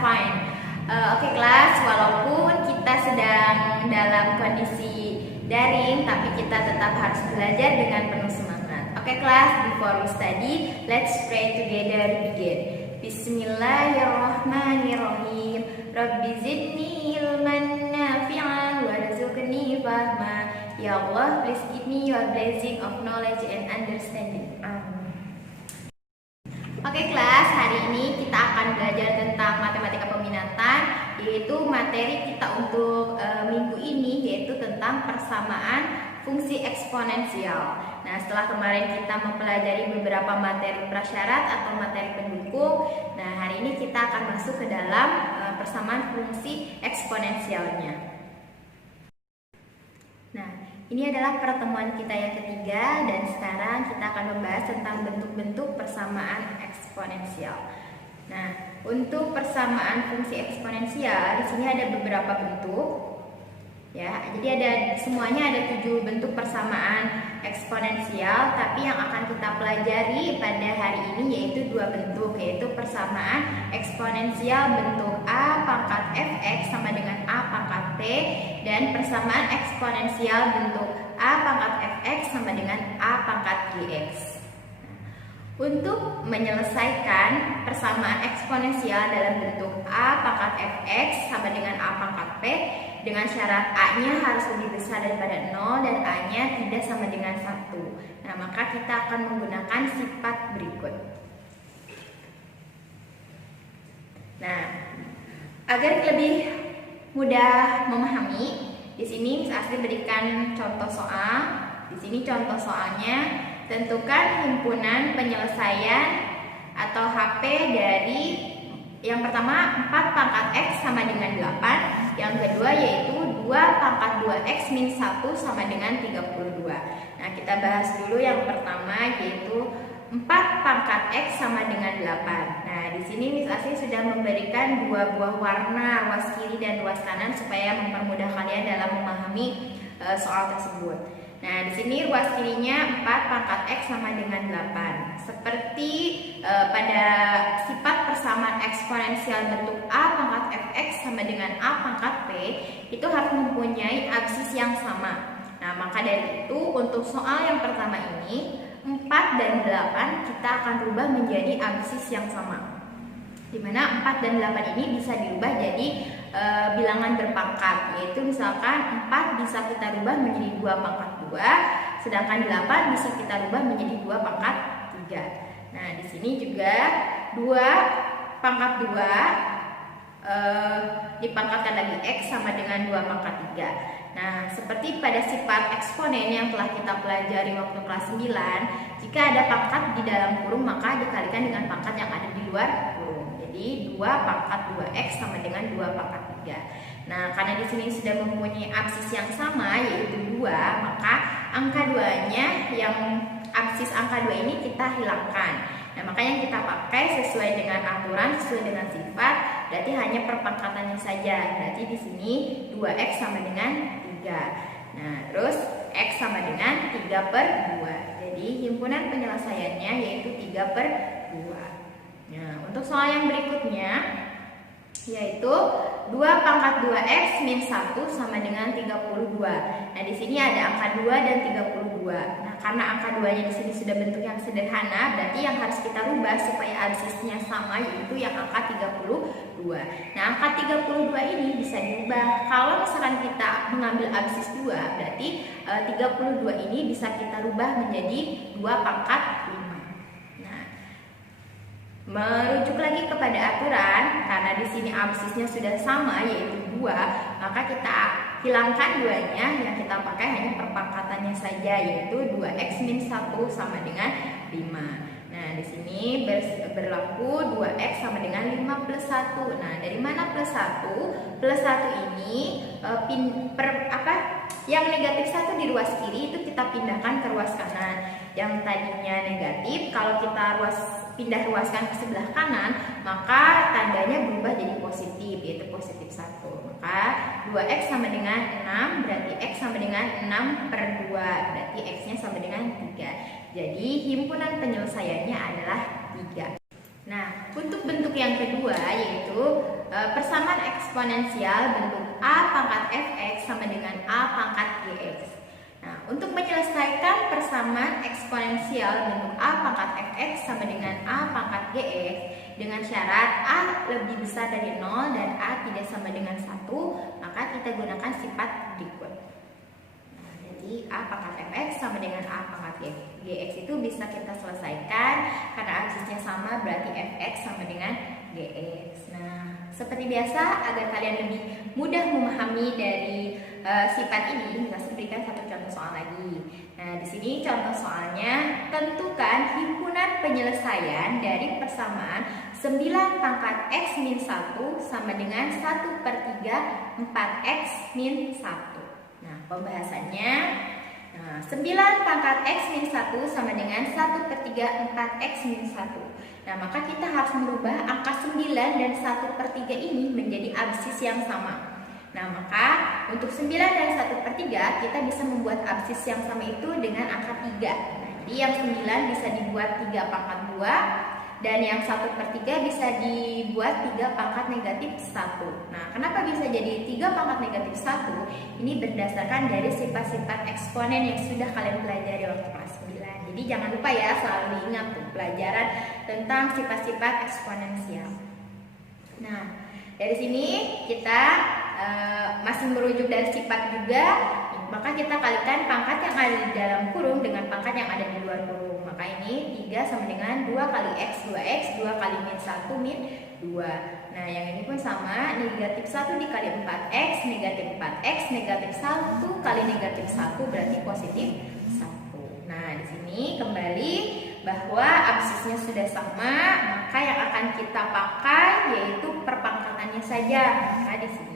fine. Oke kelas, walaupun kita sedang dalam kondisi daring, tapi kita tetap harus belajar dengan penuh semangat. Oke kelas, before we study, let's pray together. Begin. Bismillahirrahmanirrahim. Rabbi zidni ilman nafi'an warzuqni fahma. Ya Allah, please give me your blessing of knowledge and understanding. Amin. Oke kelas, hari ini kita akan belajar tentang matematika peminatan, yaitu materi kita untuk minggu ini, yaitu tentang persamaan fungsi eksponensial. Nah, setelah kemarin kita mempelajari beberapa materi prasyarat atau materi pendukung, nah hari ini kita akan masuk ke dalam persamaan fungsi eksponensialnya. Nah, ini adalah pertemuan kita yang ketiga dan sekarang kita akan membahas tentang bentuk-bentuk persamaan eksponensial. Nah, untuk persamaan fungsi eksponensial di sini ada beberapa bentuk. Ya, jadi semuanya ada 7 bentuk persamaan eksponensial, tapi yang akan kita pelajari pada hari ini yaitu 2 bentuk, yaitu persamaan eksponensial bentuk A pangkat fx sama dengan A pangkat t, dan persamaan eksponensial bentuk A pangkat fx sama dengan A pangkat gx. Untuk menyelesaikan persamaan eksponensial dalam bentuk A pangkat fx sama dengan A pangkat p, dengan syarat A-nya harus lebih besar daripada 0 dan A-nya tidak sama dengan 1. Nah, maka kita akan menggunakan sifat berikut. Nah, agar lebih mudah memahami, di sini Miss Asri berikan contoh soal. Di sini contoh soalnya, tentukan himpunan penyelesaian atau HP dari yang pertama 4 pangkat X sama dengan 8, yang kedua yaitu 2 pangkat 2X min 1 sama dengan 32. Nah, kita bahas dulu yang pertama yaitu 4 pangkat X sama dengan 8. Nah, di sini Miss Asri sudah memberikan 2 buah warna, ruas kiri dan ruas kanan, supaya mempermudah kalian dalam memahami soal tersebut. Nah, di sini ruas kirinya 4 pangkat X sama dengan 8. Seperti pada sifat persamaan eksponensial bentuk A pangkat fx sama dengan A pangkat p, itu harus mempunyai absis yang sama. Nah, maka dari itu untuk soal yang pertama ini 4 dan 8 kita akan rubah menjadi absis yang sama, dimana 4 dan 8 ini bisa dirubah jadi bilangan berpangkat, yaitu misalkan 4 bisa kita rubah menjadi 2 pangkat 2, sedangkan 8 bisa kita rubah menjadi 2 pangkat 3. Nah, di sini juga 2 pangkat 2 dipangkatkan lagi X sama dengan 2 pangkat 3. Nah, seperti pada sifat eksponen yang telah kita pelajari waktu kelas 9, jika ada pangkat di dalam kurung maka dikalikan dengan pangkat yang ada di luar kurung. Jadi 2 pangkat 2X sama dengan 2 pangkat 3. Nah, karena di sini sudah mempunyai absis yang sama yaitu 2, maka angka 2-nya yang absis angka 2 ini kita hilangkan. Nah, makanya kita pakai sesuai dengan aturan, sesuai dengan sifat, berarti hanya perpangkatannya saja. Berarti di sini 2X sama dengan 3. Nah, terus X sama dengan 3/2. Jadi himpunan penyelesaiannya yaitu 3/2. Nah, untuk soal yang berikutnya yaitu 2 pangkat 2X min 1 sama dengan 32. Nah, di sini ada angka 2 dan 32. Nah, karena angka 2-nya di sini sudah bentuk yang sederhana, berarti yang harus kita rubah supaya absisnya sama yaitu yang angka 32. Nah, angka 32 ini bisa diubah. Kalau misalkan kita mengambil absis 2, berarti 32 ini bisa kita rubah menjadi 2 pangkat 5. Merujuk lagi kepada aturan, karena di sini absisnya sudah sama yaitu 2, maka kita hilangkan 2-nya, yang kita pakai hanya perpangkatannya saja yaitu 2X min 1 sama dengan 5. Nah, di sini berlaku 2X sama dengan 5 plus 1. Nah, dari mana plus 1? Plus 1 ini yang negatif 1 di ruas kiri itu kita pindahkan ke ruas kanan. Yang tadinya negatif, kalau kita pindah ruaskan ke sebelah kanan, maka tandanya berubah jadi positif, yaitu positif 1. Maka 2X sama dengan 6, berarti X sama dengan 6/2, berarti X-nya sama dengan 3. Jadi himpunan penyelesaiannya adalah 3. Nah, untuk bentuk yang kedua yaitu persamaan eksponensial bentuk A pangkat fx sama dengan A pangkat gx. Nah, untuk menyelesaikan persamaan eksponensial bentuk A pangkat fx sama dengan A pangkat gx dengan syarat A lebih besar dari 0 dan A tidak sama dengan 1, maka kita gunakan sifat berikut. Nah, jadi A pangkat fx sama dengan A pangkat gx itu bisa kita selesaikan karena absisnya sama, berarti fx sama dengan gx. Nah, seperti biasa, agar kalian lebih mudah memahami dari sifat ini, kita berikan satu contoh soal lagi. Nah, di sini contoh soalnya, tentukan himpunan penyelesaian dari persamaan 9 pangkat x min 1 sama dengan 1/3 4x min 1. Nah, pembahasannya, 9 pangkat x min 1 sama dengan 1/3 4x min 1. Nah, maka kita harus merubah angka 9 dan 1/3 ini menjadi absis yang sama. Nah, maka untuk 9 dan 1/3 kita bisa membuat absis yang sama itu dengan angka 3. Nah, jadi yang 9 bisa dibuat 3 pangkat 2 dan yang 1/3 bisa dibuat 3 pangkat negatif 1. Nah, kenapa bisa jadi 3 pangkat negatif 1? Ini berdasarkan dari sifat-sifat eksponen yang sudah kalian pelajari waktu kelas 9. Jadi jangan lupa ya, selalu diingat tuh pelajaran tentang sifat-sifat eksponensial. Nah, dari sini kita masih merujuk dari sifat juga, maka kita kalikan pangkat yang ada di dalam kurung dengan pangkat yang ada di luar kurung. Maka ini 3 sama dengan 2 kali x, 2x, 2 kali min 1, min 2. Nah, yang ini pun sama, negatif 1 dikali 4x, negatif 4x, negatif 1 kali negatif 1 berarti positif 1. Nah, di sini kembali bahwa absisnya sudah sama, maka yang akan kita pakai yaitu perpangkatannya saja. Maka di sini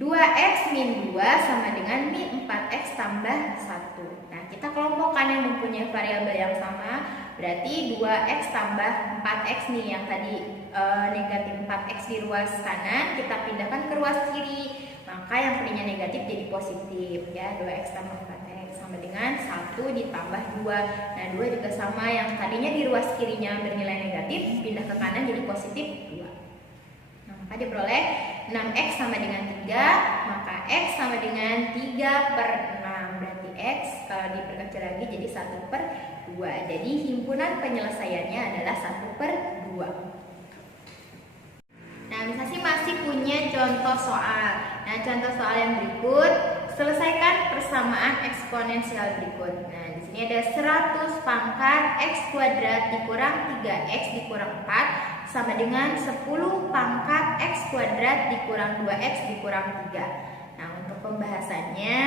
2x min 2 sama dengan min 4x tambah 1. Nah, kita kelompokkan yang mempunyai variabel yang sama, berarti 2x tambah 4x nih, yang tadi negatif 4x di ruas kanan kita pindahkan ke ruas kiri, maka yang tadinya negatif jadi positif ya. 2x tambah 4x sama dengan 1 ditambah 2. Nah, 2 juga sama, yang tadinya di ruas kirinya bernilai negatif pindah ke kanan jadi positif 2. Nah, maka diperoleh 6x sama dengan 3, maka x sama dengan 3/6. Berarti x kalau diperkecil lagi jadi 1/2. Jadi himpunan penyelesaiannya adalah 1/2. Nah, misalnya sih masih punya contoh soal. Nah, contoh soal yang berikut, selesaikan persamaan eksponensial berikut. Nah, di sini ada 100 pangkat x kuadrat dikurang 3x dikurang 4 sama dengan 10 pangkat x kuadrat dikurang 2x dikurang 3. Nah, untuk pembahasannya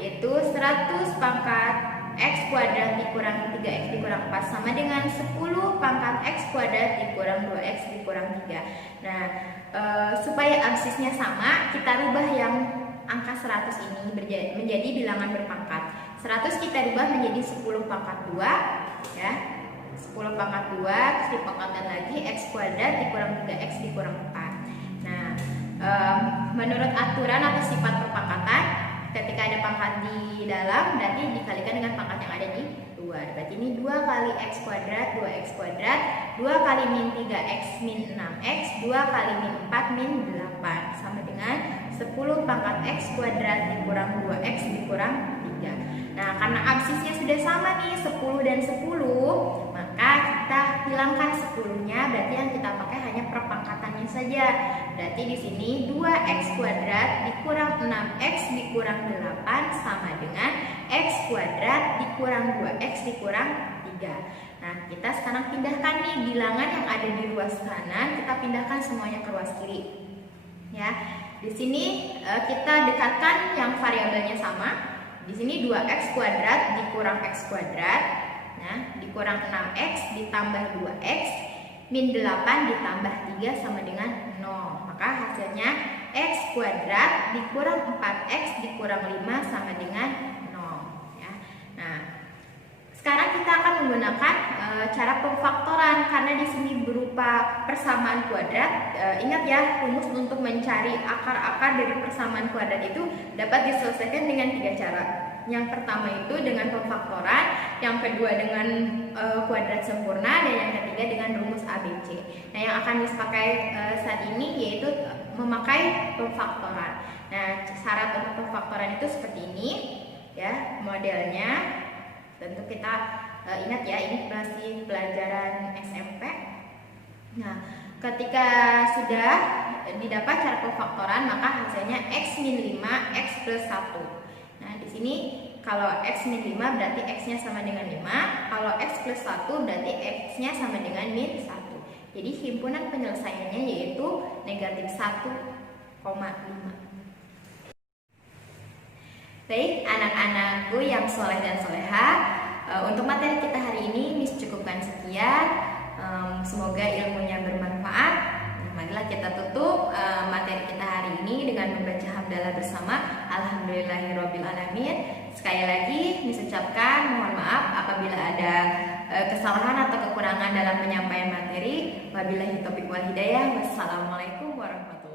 itu 100 pangkat x kuadrat dikurang 3x dikurang 4 sama dengan 10 pangkat x kuadrat dikurang 2x dikurang 3. Nah, supaya absisnya sama, kita rubah yang angka 100 ini menjadi bilangan berpangkat. 100 kita rubah menjadi 10 pangkat 2 ya. 10 pangkat 2 terus dipangkatkan lagi x kuadrat dikurang 3x dikurang 4. Nah, menurut aturan atau sifat perpangkatan, ketika ada pangkat di dalam berarti dikalikan dengan pangkat yang ada di luar. Berarti ini 2 kali x kuadrat 2x kuadrat, 2 kali min 3x min 6x, 2 kali min 4 min 8 sama dengan 10 pangkat x kuadrat dikurang 2x dikurang 3. Nah, karena absisnya sudah sama nih 10 dan 10, maka kita hilangkan 10-nya, berarti yang kita pakai hanya perpangkatannya saja. Berarti di sini 2x kuadrat dikurang 6x dikurang 8 sama dengan x kuadrat dikurang 2x dikurang 3. Nah, kita sekarang pindahkan nih bilangan yang ada di ruas kanan, kita pindahkan semuanya ke ruas kiri. Ya. Di sini kita dekatkan yang variabelnya sama. Di sini 2x kuadrat dikurang x kuadrat, nah dikurang 6x ditambah 2x min 8 ditambah 3 sama dengan 0. Maka hasilnya x kuadrat dikurang 4x dikurang 5 sama dengan 0 ya. Nah, sekarang kita akan menggunakan cara pemfaktoran karena di sini berupa persamaan kuadrat. Ingat ya, rumus untuk mencari akar-akar dari persamaan kuadrat itu dapat diselesaikan dengan 3 cara. Yang pertama itu dengan pemfaktoran, yang kedua dengan kuadrat sempurna, dan yang ketiga dengan rumus ABC. Nah, yang akan Miss pakai saat ini yaitu memakai pemfaktoran. Nah, syarat untuk pemfaktoran itu seperti ini ya modelnya. Tentu kita ingat ya, ini masih pelajaran SMP. Nah, ketika sudah didapat cara pemfaktoran, maka hasilnya x min 5 x plus 1. Nah, di sini kalau x min 5 berarti x-nya sama dengan 5, kalau x plus 1 berarti x-nya sama dengan min 1. Jadi himpunan penyelesaiannya yaitu negatif 1,5. Baik, anak-anakku yang soleh dan soleha, untuk materi kita hari ini Miss cukupkan sekian. Semoga ilmunya bermanfaat. Marilah kita tutup materi kita hari ini dengan membaca hamdalah bersama. Alhamdulillahirobbilalamin. Sekali lagi Miss ucapkan mohon maaf apabila ada kesalahan atau kekurangan dalam penyampaian materi. Wabillahi taufiq wal hidayah. Wassalamualaikum warahmatullahi wabarakatuh.